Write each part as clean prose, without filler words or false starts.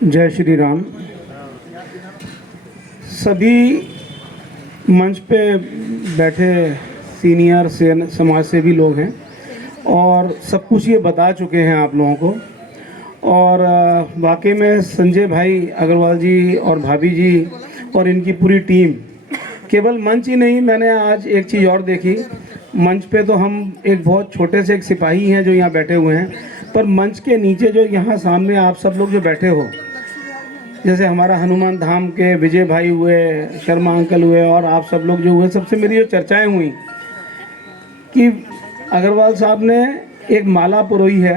जय श्री राम। सभी मंच पे बैठे सीनियर समाज सेवी लोग हैं और सब कुछ ये बता चुके हैं आप लोगों को। और वाकई में संजय भाई अग्रवाल जी और भाभी जी और इनकी पूरी टीम, केवल मंच ही नहीं, मैंने आज एक चीज़ और देखी। मंच पे तो हम एक बहुत छोटे से एक सिपाही हैं जो यहाँ बैठे हुए हैं, पर मंच के नीचे जो यहाँ सामने आप सब लोग जो बैठे हो, जैसे हमारा हनुमान धाम के विजय भाई हुए, शर्मा अंकल हुए और आप सब लोग जो हुए, सबसे मेरी जो चर्चाएं हुई कि अग्रवाल साहब ने एक माला पुरोई है,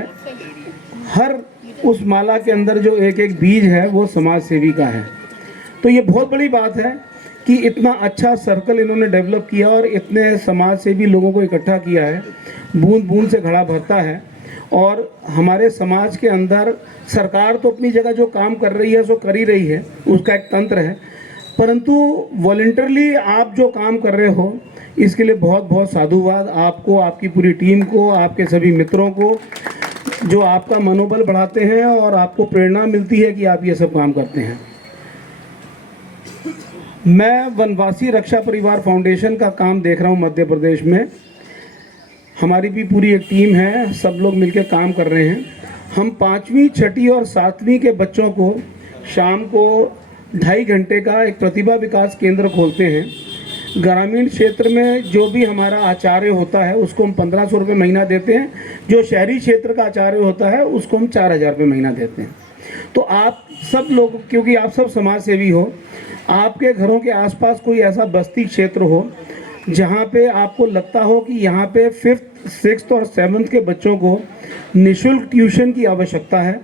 हर उस माला के अंदर जो एक एक बीज है वो समाज सेवी का है। तो ये बहुत बड़ी बात है कि इतना अच्छा सर्कल इन्होंने डेवलप किया और इतने समाज सेवी लोगों को इकट्ठा किया है। बूंद बूंद से घड़ा भरता है। और हमारे समाज के अंदर सरकार तो अपनी जगह जो काम कर रही है सो कर ही रही है, उसका एक तंत्र है, परंतु वॉलंटरली आप जो काम कर रहे हो इसके लिए बहुत बहुत साधुवाद आपको, आपकी पूरी टीम को, आपके सभी मित्रों को जो आपका मनोबल बढ़ाते हैं और आपको प्रेरणा मिलती है कि आप ये सब काम करते हैं। मैं वनवासी रक्षा परिवार फाउंडेशन का काम देख रहा हूँ मध्य प्रदेश में। हमारी भी पूरी एक टीम है, सब लोग मिलकर काम कर रहे हैं। हम 5वीं, 6ठी और 7वीं के बच्चों को शाम को 2.5 घंटे का एक प्रतिभा विकास केंद्र खोलते हैं। ग्रामीण क्षेत्र में जो भी हमारा आचार्य होता है उसको हम 1500 रुपये महीना देते हैं। जो शहरी क्षेत्र का आचार्य होता है उसको हम 4000 रुपये महीना देते हैं। तो आप सब लोग, क्योंकि आप सब समाज सेवी हो, आपके घरों के आसपास कोई ऐसा बस्ती क्षेत्र हो जहाँ पे आपको लगता हो कि यहाँ पे 5th, 6th और 7th के बच्चों को निःशुल्क ट्यूशन की आवश्यकता है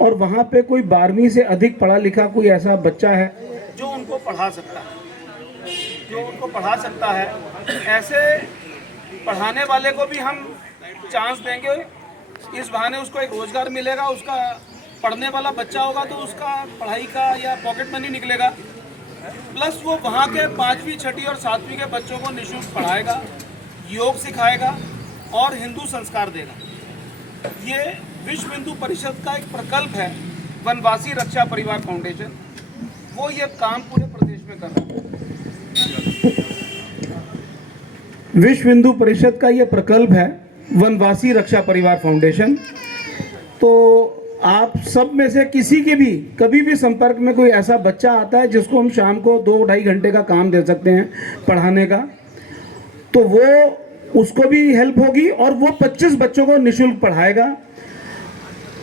और वहाँ पे कोई 12वीं से अधिक पढ़ा लिखा कोई ऐसा बच्चा है जो उनको पढ़ा सकता है, ऐसे पढ़ाने वाले को भी हम चांस देंगे। इस बहाने उसको एक रोजगार मिलेगा, उसका पढ़ने वाला बच्चा होगा तो उसका पढ़ाई का या पॉकेट मनी निकलेगा, प्लस वो वहाँ के 5वीं, 6ठी और 7वीं के बच्चों को निःशुल्क पढ़ाएगा, योग सिखाएगा और हिंदू संस्कार देगा। ये विश्व हिंदू परिषद का एक प्रकल्प है, वनवासी रक्षा परिवार फाउंडेशन, वो ये काम पूरे प्रदेश में कर रहा है। विश्व हिंदू परिषद का ये प्रकल्प है वनवासी रक्षा परिवार फाउंडेशन। तो आप सब में से किसी के भी कभी भी संपर्क में कोई ऐसा बच्चा आता है जिसको हम शाम को 2-2.5 घंटे का काम दे सकते हैं पढ़ाने का, तो वो उसको भी हेल्प होगी और वो 25 बच्चों को निःशुल्क पढ़ाएगा।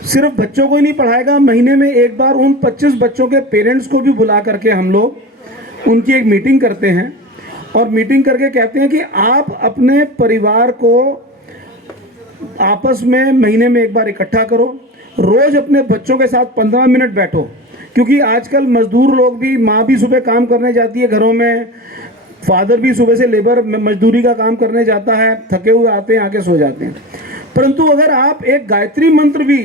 सिर्फ बच्चों को ही नहीं पढ़ाएगा, महीने में एक बार उन 25 बच्चों के पेरेंट्स को भी बुला करके हम लोग उनकी एक मीटिंग करते हैं और मीटिंग करके कहते हैं कि आप अपने परिवार को आपस में महीने में एक बार इकट्ठा करो, रोज अपने बच्चों के साथ 15 मिनट बैठो, क्योंकि आजकल मजदूर लोग भी, माँ भी सुबह काम करने जाती है घरों में, फादर भी सुबह से लेबर मजदूरी का काम करने जाता है, थके हुए आते हैं, आके सो जाते हैं। परंतु अगर आप एक गायत्री मंत्र भी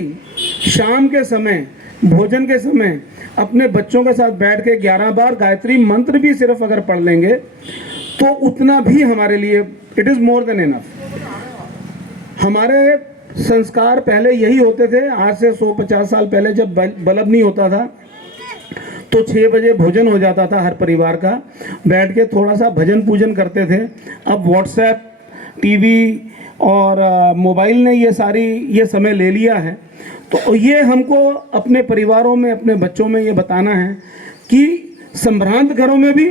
शाम के समय, भोजन के समय अपने बच्चों के साथ बैठ के 11 बार गायत्री मंत्र भी सिर्फ अगर पढ़ लेंगे तो उतना भी हमारे लिए it is more than enough. हमारे संस्कार पहले यही होते थे। आज से 150 साल पहले जब बल्ब नहीं होता था तो 6 बजे भोजन हो जाता था हर परिवार का, बैठ के थोड़ा सा भजन पूजन करते थे। अब व्हाट्सएप, टीवी और मोबाइल ने ये समय ले लिया है। तो ये हमको अपने परिवारों में, अपने बच्चों में ये बताना है कि संभ्रांत घरों में भी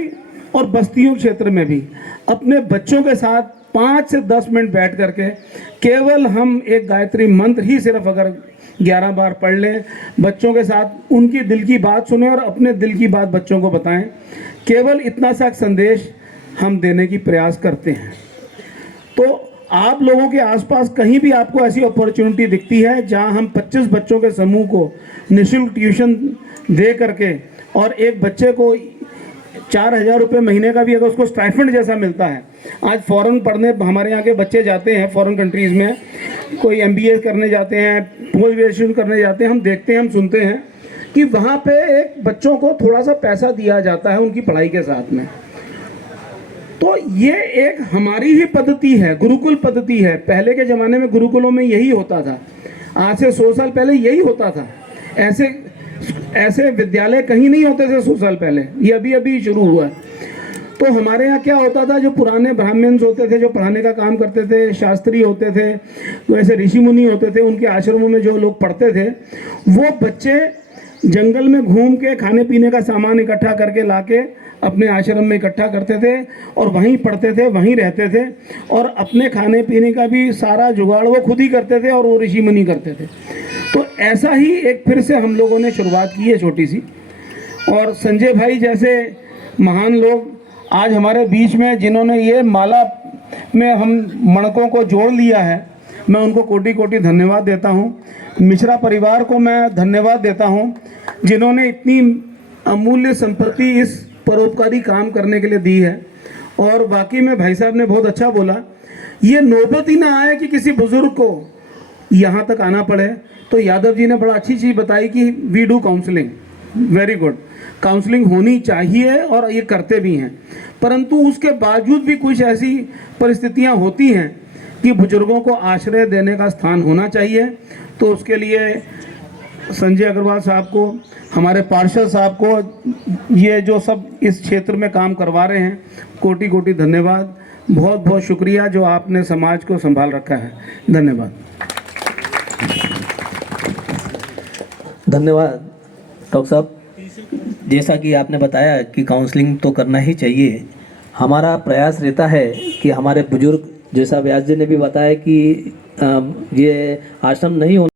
और बस्तियों क्षेत्र में भी अपने बच्चों के साथ 5 से 10 मिनट बैठ करके केवल हम एक गायत्री मंत्र ही सिर्फ अगर 11 बार पढ़ लें, बच्चों के साथ उनकी दिल की बात सुने और अपने दिल की बात बच्चों को बताएं, केवल इतना सा संदेश हम देने की प्रयास करते हैं। तो आप लोगों के आसपास कहीं भी आपको ऐसी अपॉर्चुनिटी दिखती है जहां हम 25 बच्चों के समूह को निःशुल्क ट्यूशन दे करके और एक बच्चे को 4000 रुपये महीने का भी अगर उसको स्टाइफंड जैसा मिलता है। आज फॉरेन पढ़ने हमारे यहाँ के बच्चे जाते हैं, फॉरेन कंट्रीज़ में कोई MBA करने जाते हैं, पोस्ट ग्रेजुएशन करने जाते हैं, हम देखते हैं, हम सुनते हैं कि वहाँ पे एक बच्चों को थोड़ा सा पैसा दिया जाता है उनकी पढ़ाई के साथ में। तो ये एक हमारी ही पद्धति है, गुरुकुल पद्धति है। पहले के ज़माने में गुरुकुलों में यही होता था, आज से 100 साल पहले यही होता था। ऐसे ऐसे विद्यालय कहीं नहीं होते थे 100 साल पहले, ये अभी अभी शुरू हुआ है। तो हमारे यहाँ क्या होता था, जो पुराने ब्राह्मण्स होते थे, जो पढ़ाने का काम करते थे, शास्त्री होते थे, वैसे ऋषि मुनि होते थे, उनके आश्रमों में जो लोग पढ़ते थे, वो बच्चे जंगल में घूम के खाने पीने का सामान इकट्ठा करके लाके अपने आश्रम में इकट्ठा करते थे और वहीं पढ़ते थे, वहीं रहते थे, और अपने खाने पीने का भी सारा जुगाड़ वो खुद ही करते थे और वो ऋषि मुनि करते थे। तो ऐसा ही एक फिर से हम लोगों ने शुरुआत की है छोटी सी, और संजय भाई जैसे महान लोग आज हमारे बीच में, जिन्होंने ये माला में हम मणकों को जोड़ लिया है, मैं उनको कोटि कोटि धन्यवाद देता हूँ। मिश्रा परिवार को मैं धन्यवाद देता हूँ, जिन्होंने इतनी अमूल्य संपत्ति इस परोपकारी काम करने के लिए दी है। और बाकी में भाई साहब ने बहुत अच्छा बोला, ये नौबत ही ना आए कि किसी बुजुर्ग को यहाँ तक आना पड़े। तो यादव जी ने बड़ा अच्छी चीज़ बताई कि we do counselling, very good, counselling होनी चाहिए और ये करते भी हैं, परंतु उसके बावजूद भी कुछ ऐसी परिस्थितियाँ होती हैं कि बुजुर्गों को आश्रय देने का स्थान होना चाहिए। तो उसके लिए संजय अग्रवाल साहब को, हमारे पार्षद साहब को, ये जो सब इस क्षेत्र में काम करवा रहे हैं, कोटि कोटि धन्यवाद, बहुत बहुत शुक्रिया जो आपने समाज को संभाल रखा है। धन्यवाद। धन्यवाद डॉक्टर साहब। जैसा कि आपने बताया कि काउंसलिंग तो करना ही चाहिए, हमारा प्रयास रहता है कि हमारे बुजुर्ग, जैसा व्यास जी ने भी बताया कि ये आश्रम नहीं होना